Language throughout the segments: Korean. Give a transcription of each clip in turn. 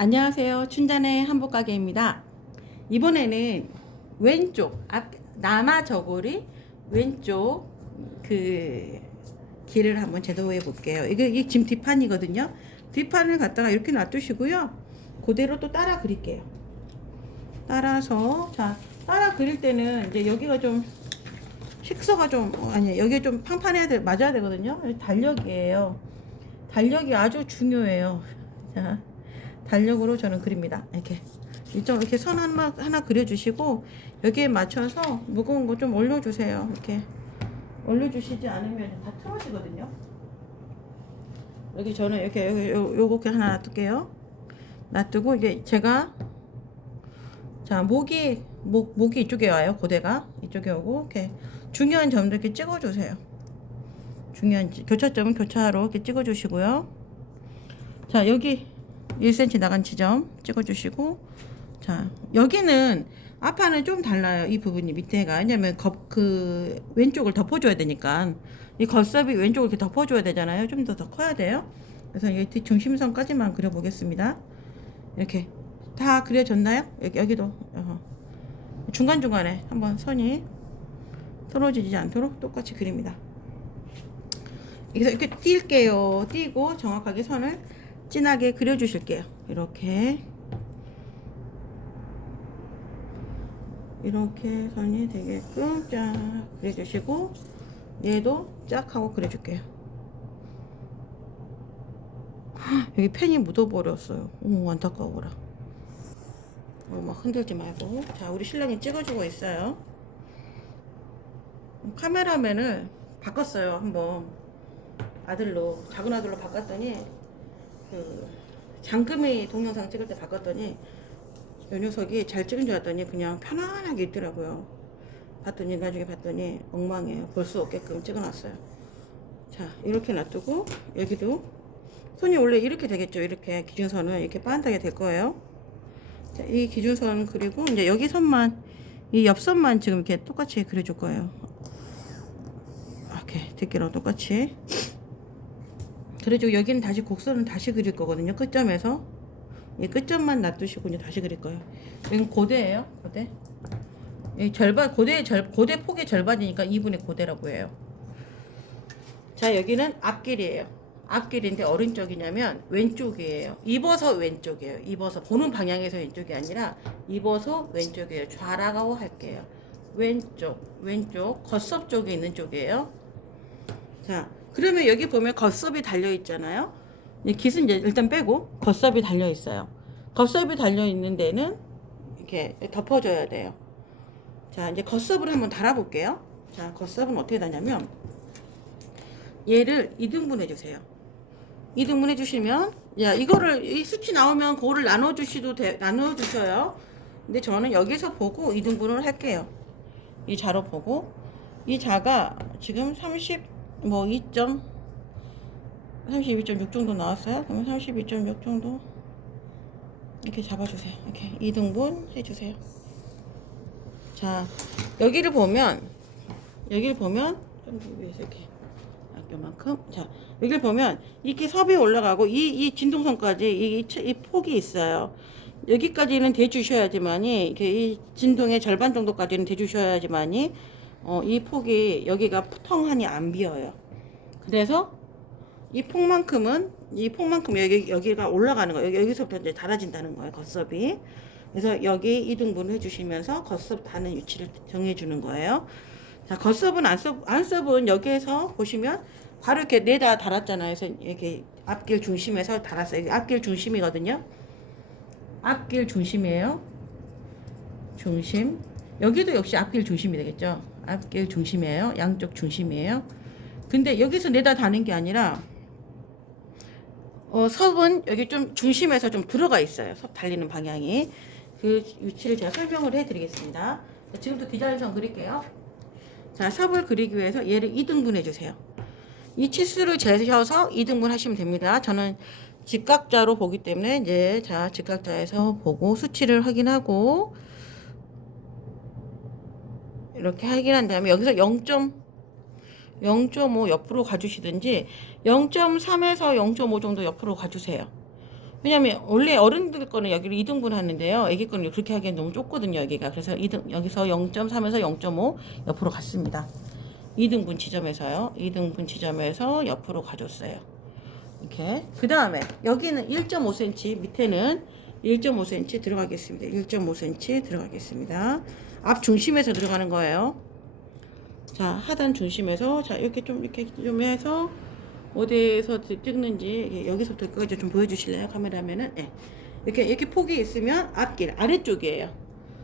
안녕하세요. 춘잔의 한복가게입니다. 이번에는 왼쪽 남아 저고리 왼쪽 그 길을 한번 제도해 볼게요. 이게 지금 뒷판이거든요. 뒷판을 갖다가 이렇게 놔두시고요. 그대로 또 따라 그릴게요. 따라서 따라 그릴 때는 이제 여기가 좀 식서가 좀 아니 여기 좀 맞아야 되거든요. 달력이에요. 달력이 아주 중요해요. 자, 달력으로 저는 그립니다. 이렇게 선 하나 그려주시고 여기에 맞춰서 무거운 거 좀 올려주세요. 이렇게 올려주시지 않으면 다 틀어지거든요. 여기 저는 이렇게 요렇게 하나 놔둘게요. 놔두고 이제 제가 목이 이쪽에 와요. 고대가 이쪽에 오고 이렇게 중요한 점들 이렇게 찍어주세요. 중요한 교차점은 교차로 이렇게 찍어주시고요. 자, 여기 1cm 나간 지점 찍어주시고, 자, 여기는 앞판은 좀 달라요. 이 부분이 밑에가. 왜냐면 그 왼쪽을 덮어줘야 되니까. 이 겉섭이 왼쪽을 이렇게 덮어줘야 되잖아요. 좀 더 커야 돼요. 그래서 여기 중심선까지만 그려보겠습니다. 이렇게 다 그려졌나요? 여기도 중간중간에 한번 선이 떨어지지 않도록 똑같이 그립니다. 그래서 이렇게 띄울게요. 띄고 정확하게 선을 진하게 그려주실게요. 이렇게 선이 되게끔 쫙 그려주시고, 얘도 쫙 하고 그려줄게요. 여기 펜이 묻어버렸어요. 어머, 안타까워라. 막 흔들지 말고. 자, 우리 신랑이 찍어주고 있어요. 카메라맨을 바꿨어요. 한번 작은 아들로 바꿨더니 장금이 동영상 찍을 때 바꿨더니 이 녀석이 잘 찍은 줄 알았더니 그냥 편안하게 있더라고요. 나중에 봤더니 엉망이에요. 볼 수 없게끔 찍어놨어요. 자, 이렇게 놔두고 여기도 손이 원래 이렇게 되겠죠. 이렇게 기준선은 이렇게 빤하게 될 거예요. 자, 이 기준선 그리고 이제 여기 선만, 이 옆선만 지금 이렇게 똑같이 그려줄 거예요. 이렇게 뒷기랑 똑같이 그래가지고 여기는 다시 곡선을 다시 그릴 거거든요. 끝점에서 이 끝점만 놔두시고 이제 다시 그릴 거예요. 이건 고대예요. 고대. 이 절반 고대 폭의 절반이니까 2분의 고대라고 해요. 자, 여기는 앞길이에요. 앞길인데 어느 쪽이냐면 왼쪽이에요. 입어서 왼쪽이에요. 입어서 보는 방향에서 왼쪽이 아니라 입어서 왼쪽이에요. 좌라고 할게요. 왼쪽 겉섭 쪽에 있는 쪽이에요. 자, 그러면 여기 보면 겉섭이 달려 있잖아요. 이 깃은 이제 일단 빼고 겉섭이 달려 있어요. 겉섭이 달려 있는 데는 이렇게 덮어줘야 돼요. 자, 이제 겉섭을 한번 달아볼게요. 자, 겉섭은 어떻게 다냐면 얘를 2등분 해주세요. 2등분 해주시면, 야, 이거를 이 수치 나오면 그거를 나눠주셔요. 근데 저는 여기서 보고 2등분을 할게요. 이 자로 보고, 이 자가 지금 32.6 정도 나왔어요. 그러면 32.6 정도 이렇게 잡아주세요. 이렇게 2등분 해주세요. 자, 여기를 보면 좀 더 위에서 이렇게 요만큼. 자, 여기를 보면 이렇게 섭이 올라가고 이 진동선까지 이 폭이 있어요. 여기까지는 대주셔야지만이 이렇게 이 진동의 절반 정도까지는 대주셔야지만이 이 폭이 여기가 텅하니 안 비어요. 그래서 이 폭만큼은 여기가 올라가는 거예요. 여기서부터 이제 달아진다는 거예요. 겉섭이. 그래서 여기 2등분을 해주시면서 겉섭 다는 위치를 정해주는 거예요. 자, 겉섭은 안섭은 여기에서 보시면 바로 이렇게 내다 달았잖아요. 그래서 이렇게 앞길 중심에서 달았어요. 이게 앞길 중심이거든요. 앞길 중심이에요. 중심. 여기도 역시 앞길 중심이 되겠죠. 앞길 중심이에요. 양쪽 중심이에요. 근데 여기서 내다 다는 게 아니라 섭은 여기 좀 중심에서 좀 들어가 있어요. 섭 달리는 방향이. 그 위치를 제가 설명을 해드리겠습니다. 지금부터 디자인선 그릴게요. 자, 섭을 그리기 위해서 얘를 2등분 해주세요. 이 치수를 재셔서 2등분 하시면 됩니다. 저는 직각자로 보기 때문에 이제 직각자에서 보고 수치를 확인하고 이렇게 확인한 다음에 여기서 0.5 옆으로 가주시든지 0.3에서 0.5 정도 옆으로 가주세요. 왜냐면 원래 어른들 거는 여기를 2등분 하는데요. 애기 거는 그렇게 하기엔 너무 좁거든요, 여기가. 그래서 2등, 여기서 0.3에서 0.5 옆으로 갔습니다. 2등분 지점에서요. 2등분 지점에서 옆으로 가줬어요. 이렇게. 그 다음에 여기는 1.5cm, 밑에는 1.5cm 들어가겠습니다. 1.5cm 들어가겠습니다. 앞 중심에서 들어가는 거예요. 자, 하단 중심에서, 자, 이렇게 좀 해서, 어디에서 찍는지, 여기서부터 여기까지 좀 보여주실래요? 카메라면은, 네. 이렇게 폭이 있으면 앞길, 아래쪽이에요.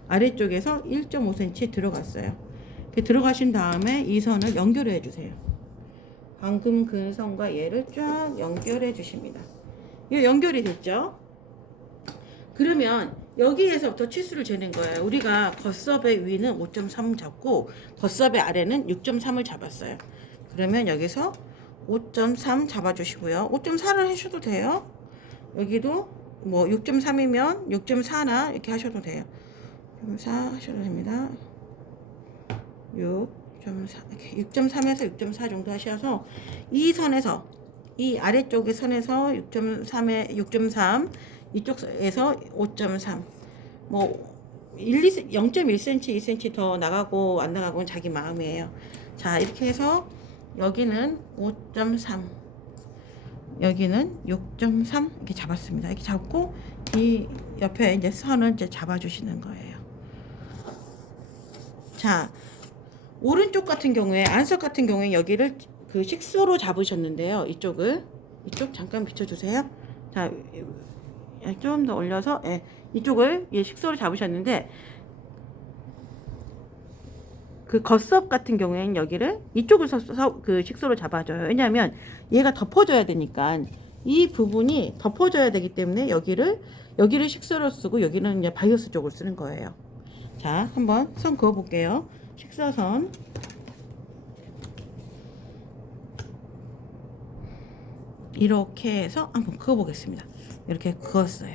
아래쪽에서 1.5cm 들어갔어요. 이렇게 들어가신 다음에 이 선을 연결해 주세요. 방금 그 선과 얘를 쫙 연결해 주십니다. 이 연결이 됐죠? 그러면 여기에서부터 치수를 재는 거예요. 우리가 겉섭의 위는 5.3 잡고 겉섭의 아래는 6.3을 잡았어요. 그러면 여기서 5.3 잡아주시고요. 5.4를 하셔도 돼요. 여기도 뭐 6.3이면 6.4나 이렇게 하셔도 돼요. 6.4 하셔도 됩니다. 6.4, 6.3에서 6.4 정도 하셔서 이 선에서, 이 아래쪽의 선에서 6.3 이쪽에서 5.3 뭐 0.1cm 2cm 더 나가고 안 나가고는 자기 마음이에요. 자, 이렇게 해서 여기는 5.3 여기는 6.3 이렇게 잡았습니다. 이렇게 잡고 이 옆에 이제 선을 이제 잡아주시는 거예요. 자, 오른쪽 같은 경우에, 안석 같은 경우에 여기를 그 식소로 잡으셨는데요. 이쪽 잠깐 비춰주세요. 자, 좀 더 올려서, 예, 이쪽을 식소로 잡으셨는데, 그 겉섭 같은 경우에는 여기를 이쪽을 그 식소로 잡아줘요. 왜냐하면 얘가 덮어줘야 되니까, 이 부분이 덮어줘야 되기 때문에 여기를 식소로 쓰고 여기는 이제 바이오스 쪽을 쓰는 거예요. 자, 한번 선 그어 볼게요. 식사선. 이렇게 해서 한번 그어 보겠습니다. 이렇게 그었어요.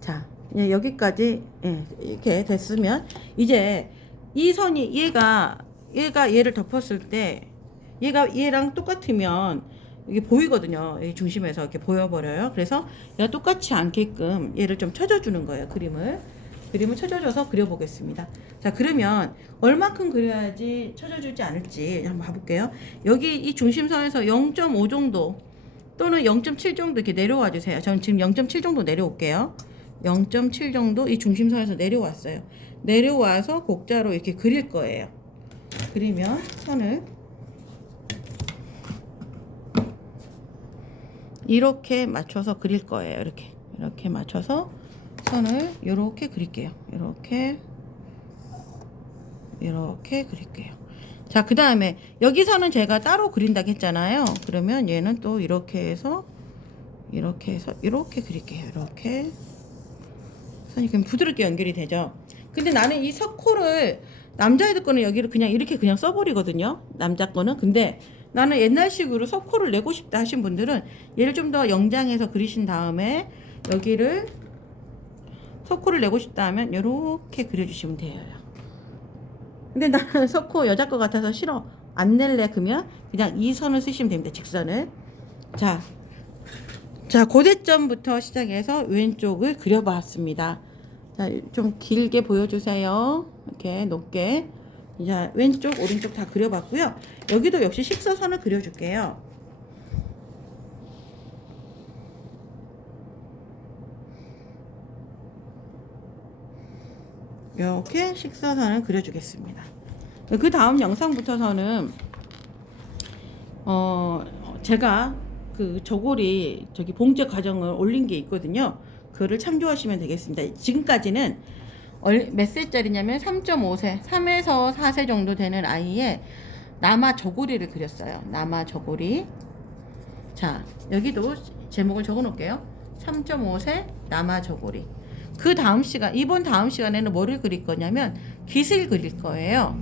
자, 여기까지, 예, 이렇게 됐으면 이제 이 선이 얘가 얘를 덮었을 때 얘가 얘랑 똑같으면 이게 보이거든요. 이 중심에서 이렇게 보여버려요. 그래서 얘가 똑같이 않게끔 얘를 좀 쳐줘주는 거예요. 그림을 쳐줘줘서 그려보겠습니다. 자, 그러면 얼마큼 그려야지 쳐줘주지 않을지 한번 봐볼게요. 여기 이 중심선에서 0.5 정도 또는 0.7 정도 이렇게 내려와 주세요. 저는 지금 0.7 정도 내려올게요. 0.7 정도 이 중심선에서 내려왔어요. 내려와서 곡자로 이렇게 그릴 거예요. 그리면 선을 이렇게 맞춰서 그릴 거예요. 이렇게 맞춰서 선을 이렇게 그릴게요. 이렇게 그릴게요. 자, 그 다음에 여기서는 제가 따로 그린다고 했잖아요. 그러면 얘는 또 이렇게 해서 이렇게 그릴게요. 이렇게 선이 그냥 부드럽게 연결이 되죠. 근데 나는 이 석호를 남자애들 거는 여기를 그냥 써버리거든요. 남자 거는. 근데 나는 옛날식으로 석호를 내고 싶다 하신 분들은 얘를 좀 더 영장해서 그리신 다음에 여기를 석호를 내고 싶다 하면 이렇게 그려주시면 돼요. 근데 나는 석호 여자 거 같아서 싫어, 안 낼래, 그러면 그냥 이 선을 쓰시면 됩니다. 직선을. 자, 고대점부터 시작해서 왼쪽을 그려봤습니다. 자, 좀 길게 보여주세요. 이렇게 높게. 자, 왼쪽 오른쪽 다 그려봤고요. 여기도 역시 식사선을 그려줄게요. 이렇게 식사선을 그려주겠습니다. 그 다음 영상부터서는 제가 그 저고리 봉제 과정을 올린 게 있거든요. 그거를 참조하시면 되겠습니다. 지금까지는 몇 세짜리냐면 3.5세, 3에서 4세 정도 되는 아이의 남아 저고리를 그렸어요. 남아 저고리. 자, 여기도 제목을 적어 놓을게요. 3.5세 남아 저고리. 이번 다음 시간에는 뭐를 그릴 거냐면 깃을 그릴 거예요.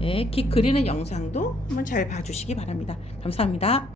예, 깃 그리는 영상도 한번 잘 봐주시기 바랍니다. 감사합니다.